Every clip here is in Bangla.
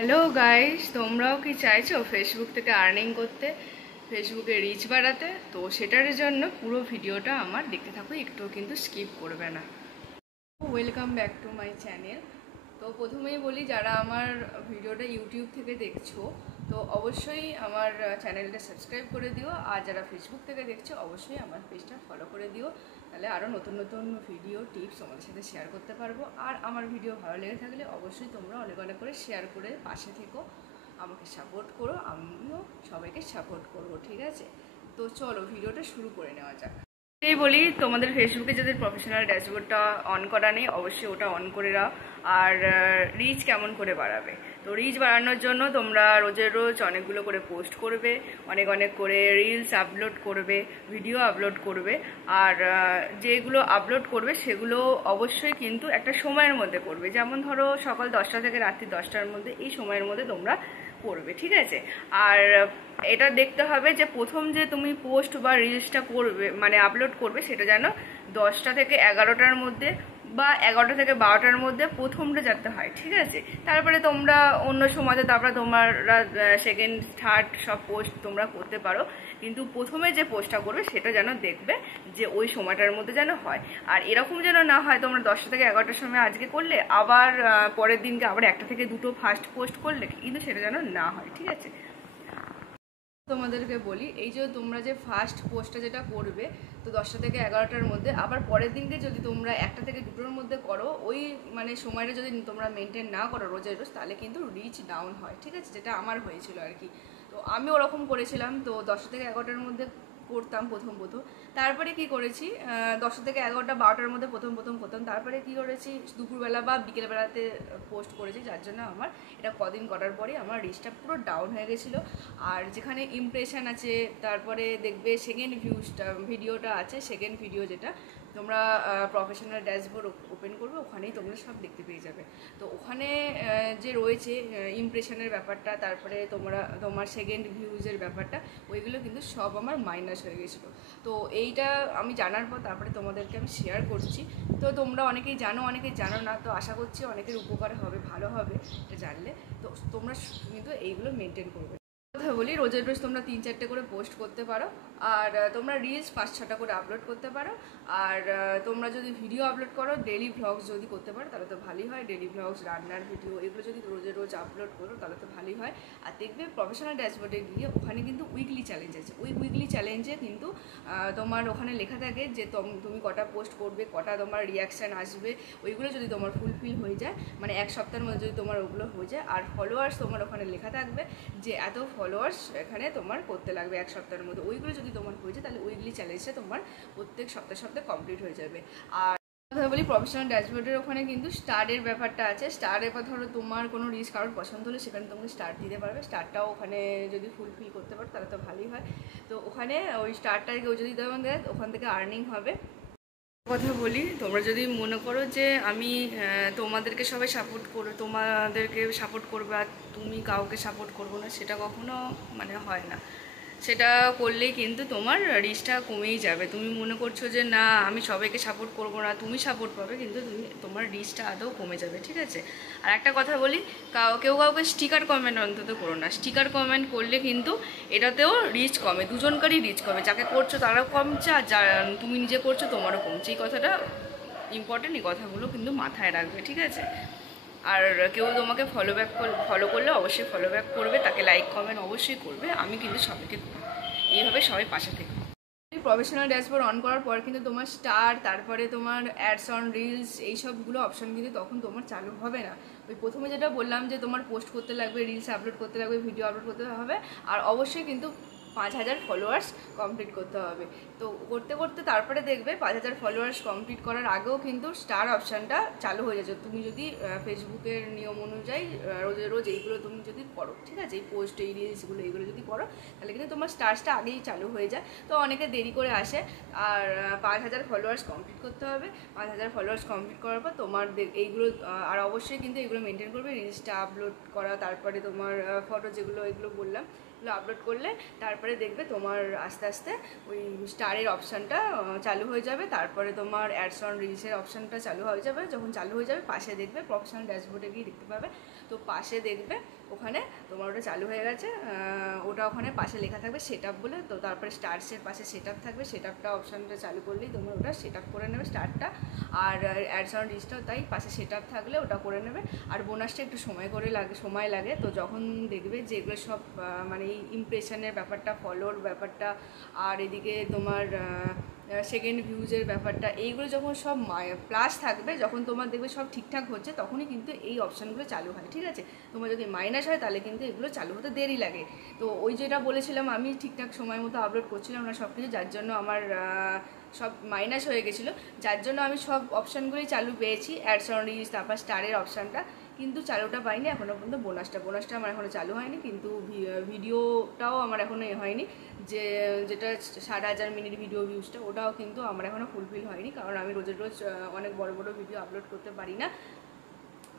হ্যালো গাইস, তোমরাও কি চাইছো ফেসবুক থেকে আর্নিং করতে, ফেসবুকে রিচ বাড়াতে? তো সেটার জন্য পুরো ভিডিওটা আমার দেখতে থাকো, একটুও কিন্তু স্কিপ করবে না। Welcome back to my channel. তো প্রথমেই বলি, যারা আমার ভিডিওটা ইউটিউব থেকে দেখছো তো অবশ্যই আমার চ্যানেলটা সাবস্ক্রাইব করে দিও, আর যারা ফেসবুক থেকে দেখছো অবশ্যই আমার পেজটা ফলো করে দিও, তাহলে আরও নতুন নতুন ভিডিও টিপস তোমাদের সাথে শেয়ার করতে পারবো। আর আমার ভিডিও ভালো লেগে থাকলে অবশ্যই তোমরা অনেক অনেক করে শেয়ার করে পাশে থেকো, আমাকে সাপোর্ট করো, আমিও সবাইকে সাপোর্ট করবো, ঠিক আছে? তো চলো ভিডিওটা শুরু করে নেওয়া যাক। এই বলি, তোমাদের ফেসবুকে যদি প্রফেশনাল ড্যাশবোর্ডটা অন করা নেই অবশ্যই ওটা অন করে দাও। আর রিচ কেমন করে বাড়াবে? তো রিচ বাড়ানোর জন্য তোমরা রোজের রোজ অনেকগুলো করে পোস্ট করবে, অনেক অনেক করে রিলস আপলোড করবে, ভিডিও আপলোড করবে। আর যেগুলো আপলোড করবে সেগুলো অবশ্যই কিন্তু একটা সময়ের মধ্যে করবে, যেমন ধরো সকাল 10টা থেকে রাত্রি 10টার মধ্যে, এই সময়ের মধ্যে তোমরা করবে, ঠিক আছে? আর এটা দেখতে হবে যে প্রথম যে তুমি পোস্ট বা রিলসটা করবে মানে আপলোড করবে সেটা যেন 10টা থেকে 11টার মধ্যে বা 11টা থেকে 12টার মধ্যে প্রথমটা যাতে হয়, ঠিক আছে? তারপরে তোমরা অন্য সময়তে তারপরে তোমরা সেকেন্ড থার্ড সব পোস্ট তোমরা করতে পারো, কিন্তু প্রথমে যে পোস্টটা করবে সেটা যেন দেখবে যে ওই সময়টার মধ্যে যেন হয়। আর এরকম যেন না হয় তোমরা 10টা থেকে 11টার সময় আজকে করলে আবার পরের দিনকে আবার 1টা থেকে 2টো ফার্স্ট পোস্ট করলে, কিন্তু সেটা যেন না হয়, ঠিক আছে? তোমাদেরকে বলি, এই যে তোমরা যে ফার্স্ট পোস্টটা যেটা করবে তো 10টা থেকে 11টার মধ্যে, আবার পরের দিনকে যদি তোমরা 1টা থেকে 2টোর মধ্যে করো, ওই মানে সময়টা যদি তোমরা মেনটেন না করো রোজের রোজ, তাহলে কিন্তু রিচ ডাউন হয়, ঠিক আছে? যেটা আমার হয়েছিল আর কি। তো আমি ওরকম করেছিলাম, তো 10টা থেকে 11টার মধ্যে করতাম প্রথম প্রথম। তারপরে কি করেছি, 10টা থেকে 11টা 12টার মধ্যে প্রথম প্রথম করতাম। তারপরে কি করেছি, দুপুরবেলা বা বিকেলবেলাতে পোস্ট করেছি, যার জন্য আমার এটা কদিন করার পরে আমার রিচটা পুরো ডাউন হয়ে গেছিলো। আর যেখানে ইমপ্রেশন আছে, তারপরে দেখবে সেকেন্ড ভিডিওটা আছে, সেকেন্ড ভিডিও যেটা তোমরা প্রফেশনাল ড্যাশবোর্ড ওপেন করবে, ওখানেই তোমরা সব দেখতে পেয়ে যাবে। তো ওখানে যে রয়েছে ইমপ্রেশনের ব্যাপারটা, তারপরে তোমার সেকেন্ড ভিউজের ব্যাপারটা, ওইগুলো কিন্তু সব আমার মাইনাস হয়ে গেছিলো। তো এইটা আমি জানার পর তারপরে তোমাদেরকে আমি শেয়ার করছি। তো তোমরা অনেকেই জানো না, তো আশা করছি অনেকের উপকার হবে, ভালো হবে এটা জানলে। তো তোমরা কিন্তু এইগুলো মেনটেন করবে। কথা বলি, রোজের রোজ তোমরা 3-4টে করে পোস্ট করতে পারো, আর তোমরা রিলস 5-6টা করে আপলোড করতে পারো। আর তোমরা যদি ভিডিও আপলোড করো, ডেলি ভ্লগস যদি করতে পারো তাহলে তো ভালোই হয়। ডেলি ভ্লগস, রান্নার ভিডিও, এগুলো যদি রোজের রোজ আপলোড করো তাহলে তো ভালোই হয়। আর দেখবে প্রফেশনাল ড্যাশবোর্ডে গিয়ে ওখানে কিন্তু উইকলি চ্যালেঞ্জ আছে, ওই উইকলি চ্যালেঞ্জে কিন্তু তোমার ওখানে লেখা থাকে যে তুমি কটা পোস্ট করবে, কটা তোমার রিয়াকশান আসবে, ওইগুলো যদি তোমার ফুলফিল হয়ে যায়, মানে এক সপ্তাহের মধ্যে যদি তোমার ওগুলো হয়ে যায়, আর ফলোয়ার্স তোমার ওখানে লেখা থাকবে যে এত ফলোয়ার্স এখানে তোমার করতে লাগবে এক সপ্তাহের মধ্যে, ওইগুলো যদি তোমার হয়ে যায় তাহলে উইকলি চ্যালেঞ্জটা তোমার প্রত্যেক সপ্তাহে কমপ্লিট হয়ে যাবে। আর কথা বলি, প্রফেশনাল ড্যাশবোর্ডের ওখানে কিন্তু স্টারের ব্যাপারটা আছে। স্টারের পর ধরো তোমার কোনো রিলস কারোর পছন্দ হলে সেখানে তোমাকে স্টার দিতে পারবে, স্টারটাও ওখানে যদি ফুলফিল করতে পারো তাহলে তো ভালোই হয়। তো ওখানে ওই স্টারটা কেউ যদি দেওয়া দেয় ওখান থেকে আর্নিং হবে। কথা বলি, তোমরা যদি মনে করো যে আমি তোমাদেরকে সবাই সাপোর্ট করো, তোমাদেরকে সাপোর্ট করবে আর তুমি কাউকে সাপোর্ট করবো না, সেটা কখনো মানে হয় না। সেটা করলেই কিন্তু তোমার রিচটা কমেই যাবে। তুমি মনে করছো যে না আমি সবাইকে সাপোর্ট করবো না, তুমি সাপোর্ট পাবে, কিন্তু তোমার রিচটা আদৌ কমে যাবে, ঠিক আছে? আর একটা কথা বলি, কেউ কাউকে স্টিকার কমেন্ট অন্তত করো না। স্টিকার কমেন্ট করলে কিন্তু এটাতেও রিচ কমে, দুজনকারই রিচ কমে, যাকে করছো তারাও কমছে আর যা তুমি নিজে করছো তোমারও কমছে। এই কথাটা ইম্পর্টেন্ট, এই কথাগুলো কিন্তু মাথায় রাখবে, ঠিক আছে? আর কেউ তোমাকে ফলো করলে অবশ্যই ফলো ব্যাক করবে, তাকে লাইক কমেন্ট অবশ্যই করবে, আমি কিন্তু সবাইকে করি। এইভাবে সবাই পাশে থেকে। প্রফেশনাল ড্যাশবোর্ড অন করার পর কিন্তু তোমার স্টার, তারপরে তোমার অ্যাডস অন রিলস, এই সবগুলো অপশান কিন্তু তখন তোমার চালু হবে না। ওই প্রথমে যেটা বললাম যে তোমার পোস্ট করতে লাগবে, রিলস আপলোড করতে লাগবে, ভিডিও আপলোড করতে হবে, আর অবশ্যই কিন্তু 5,000 ফলোয়ার্স কমপ্লিট করতে হবে। তো করতে করতে তারপরে দেখবে 5,000 ফলোয়ার্স কমপ্লিট করার আগেও কিন্তু স্টার অপশানটা চালু হয়ে যাচ্ছে। তুমি যদি ফেসবুকের নিয়ম অনুযায়ী রোজের রোজ এইগুলো তুমি যদি করো, ঠিক আছে, এই পোস্ট, এই রিলসগুলো, এইগুলো যদি করো তাহলে কিন্তু তোমার স্টারটা আগেই চালু হয়ে যায়। তো অনেকে দেরি করে আসে। আর 5,000 ফলোয়ার্স কমপ্লিট করতে হবে। 5,000 ফলোয়ার্স কমপ্লিট করার পর তোমার এইগুলো, আর অবশ্যই কিন্তু এগুলো মেনটেন করবে, রিলসটা আপলোড করা, তারপরে তোমার ফটো যেগুলো এগুলো বললাম এগুলো আপলোড করলে তারপরে দেখবে তোমার আস্তে আস্তে ওই স্টারের অপশানটা চালু হয়ে যাবে। তারপরে তোমার অ্যাডস অন রিলসের অপশানটা চালু হয়ে যাবে। যখন চালু হয়ে যাবে পাশে দেখবে প্রফেশনাল ড্যাশবোর্ডে গিয়ে দেখতে পাবে তো পাশে দেখবে ওখানে তোমার ওটা চালু হয়ে গেছে, ওটা ওখানে পাশে লেখা থাকবে সেট আপ বলে। তো তারপরে স্টার্সের পাশে সেট আপ থাকবে, সেট আপটা অপশানটা চালু করলেই তোমরা ওটা সেট আপ করে নেবে স্টারটা। আর অ্যাডস অন রিচটাও তাই, পাশে সেট আপ থাকলে ওটা করে নেবে। আর বোনাসটা একটু সময় লাগে। তো যখন দেখবে যে এগুলো সব মানে ইমপ্রেশনের ব্যাপারটা, ফলোর ব্যাপারটা, আর এদিকে তোমার সেকেন্ড ভিউজের ব্যাপারটা, এইগুলো যখন সব প্লাস থাকবে, যখন তোমার দেখবে সব ঠিকঠাক হচ্ছে, তখনই কিন্তু এই অপশানগুলো চালু হয়, ঠিক আছে। তোমার যদি মাইনাস হয় তাহলে কিন্তু এগুলো চালু হতে দেরি লাগে। তো ওই যেটা বলেছিলাম, আমি ঠিকঠাক সময় মতো আপলোড করছিলাম না সব কিছু, যার জন্য আমার সব মাইনাস হয়ে গেছিলো, যার জন্য আমি সব অপশানগুলোই চালু পেয়েছি, অ্যাডস অন রিচ, তারপর স্টারের অপশানটা, কিন্তু চালুটা পাইনি এখনও পর্যন্ত। বোনাসটা আমার এখনও চালু হয়নি, কিন্তু ভিডিওটাও আমার এখনও হয়নি, যেটা 7,000 মিনিট ভিডিও ভিউজটা, ওটাও কিন্তু আমার এখনও ফুলফিল হয়নি, কারণ আমি রোজ অনেক বড় বড় ভিডিও আপলোড করতে পারি না।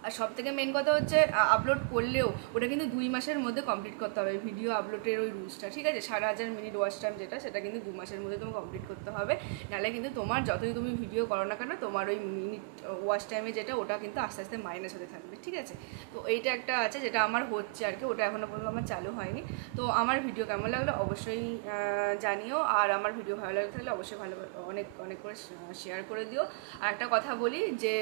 আর সব থেকে মেন কথা হচ্ছে, আপলোড করলেও ওটা কিন্তু 2 মাসের মধ্যে কমপ্লিট করতে হবে ভিডিও আপলোডের ওই রুলসটা, ঠিক আছে। 7,000 মিনিট ওয়াচ টাইম যেটা, সেটা কিন্তু 2 মাসের মধ্যে তোমাকে কমপ্লিট করতে হবে, নাহলে কিন্তু তোমার যতই তুমি ভিডিও করো না কেন, তোমার ওই মিনিট ওয়াচ টাইমে যেটা, ওটা কিন্তু আস্তে আস্তে মাইনাস হতে থাকবে, ঠিক আছে। তো এইটা একটা আছে যেটা আমার হচ্ছে আর কি, ওটা এখনও পর্যন্ত আমার চালু হয়নি। তো আমার ভিডিও কেমন লাগলো অবশ্যই জানিও, আর আমার ভিডিও ভালো লাগে থাকলে অবশ্যই অনেক অনেক করে শেয়ার করে দিও। আর একটা কথা বলি, যে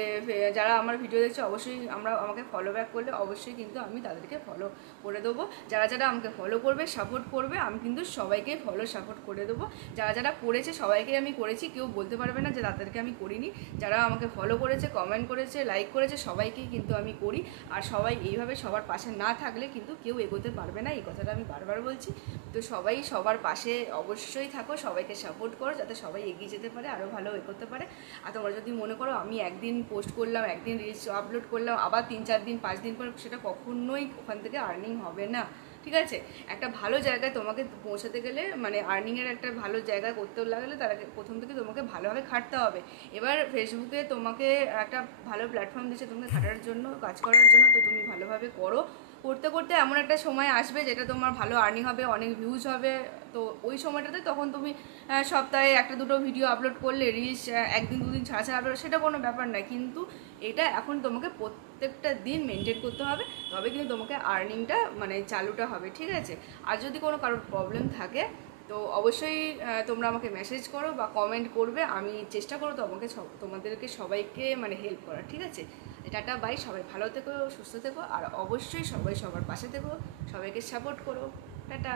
যারা আমার ভিডিও দেখছে অবশ্যই আমাকে ফলো ব্যাক করলে অবশ্যই কিন্তু আমি তাদেরকে ফলো করে দেবো। যারা আমাকে ফলো করবে, সাপোর্ট করবে, আমি কিন্তু সবাইকে সাপোর্ট করে দেবো। যারা করেছে সবাইকে আমি করেছি, কেউ বলতে পারবে না যে তাদেরকে আমি করিনি। যারা আমাকে ফলো করেছে, কমেন্ট করেছে, লাইক করেছে, সবাইকেই কিন্তু আমি করি। আর সবাই এইভাবে সবার পাশে না থাকলে কিন্তু কেউ এগোতে পারবে না, এই কথাটা আমি বারবার বলছি। তো সবাই সবার পাশে অবশ্যই থাকো, সবাইকে সাপোর্ট করো, যাতে সবাই এগিয়ে যেতে পারে, আরও ভালো এগোতে পারে। আর তোমরা যদি মনে করো আমি একদিন পোস্ট করলাম, একদিন রিলস আপলোড করলাম, আবার 3-4 দিন 5 দিন পর, সেটা কখনোই ওখান থেকে আর্নিং হবে না, ঠিক আছে। একটা ভালো জায়গায় তোমাকে পৌঁছাতে গেলে, মানে আর্নিংয়ের একটা ভালো জায়গা করতে লাগলে, তার আগে প্রথম থেকে তোমাকে ভালোভাবে খাটতে হবে। এবার ফেসবুকে তোমাকে একটা ভালো প্ল্যাটফর্ম দিচ্ছে তোমাকে খাটার জন্য, কাজ করার জন্য, তো তুমি ভালোভাবে করো। করতে করতে এমন একটা সময় আসবে যেটা তোমার ভালো আর্নিং হবে, অনেক ভিউজ হবে। তো ওই সময়টাতে তখন তুমি সপ্তাহে 1-2 ভিডিও আপলোড করলে, রিলস 1-2 দিন ছাড়া আপলোড, সেটা কোনো ব্যাপার নয়। কিন্তু এটা এখন তোমাকে প্রত্যেকটা দিন মেনটেন করতে হবে, তবে কিন্তু তোমাকে আর্নিংটা মানে চালুটা হবে, ঠিক আছে। আর যদি কোনো কারোর প্রবলেম থাকে তো অবশ্যই তোমরা আমাকে মেসেজ করো বা কমেন্ট করবে, আমি চেষ্টা করো তোমাদেরকে সবাইকে মানে হেল্প করার, ঠিক আছে। টাটা বাই, সবাই ভালো থেকো, সুস্থ থেকো, আর অবশ্যই সবাই সবার পাশে থেকো, সবাইকে সাপোর্ট করো। টাটা।